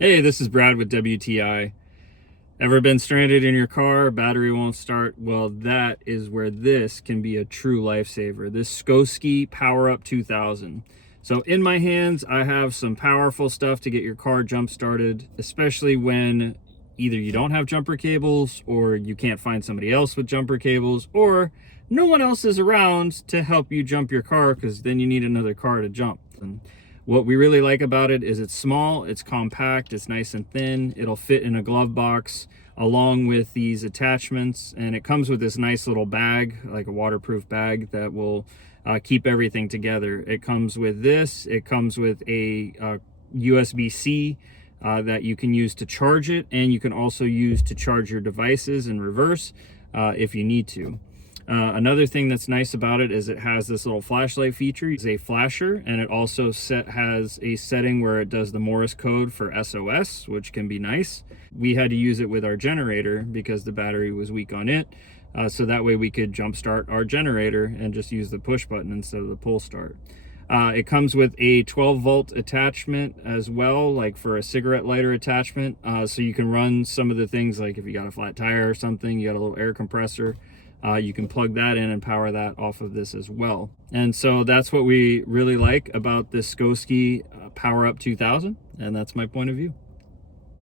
Hey, this is Brad with WTI. Ever been stranded in your car, battery won't start? Well, that is where this can be a true lifesaver. This Scosche PowerUp 2000. So in my hands, I have some powerful stuff to get your car jump started, especially when either you don't have jumper cables or you can't find somebody else with jumper cables or no one else is around to help you jump your car because then you need another car to jump. And what we really like about it is it's small, it's compact, it's nice and thin. It'll fit in a glove box along with these attachments, and it comes with this nice little bag, like a waterproof bag that will keep everything together. It comes with this. It comes with a USB-C that you can use to charge it, and you can also use to charge your devices in reverse if you need to. Another thing that's nice about it is it has this little flashlight feature. It's a flasher, and it also has a setting where it does the Morse code for SOS, which can be nice. We had to use it with our generator because the battery was weak on it. So that way we could jump start our generator and just use the push button instead of the pull start. It comes with a 12-volt attachment as well, like for a cigarette lighter attachment. So you can run some of the things, like if you got a flat tire or something, you got a little air compressor. You can plug that in and power that off of this as well. And so that's what we really like about this Scosche PowerUp 2000, and that's my point of view.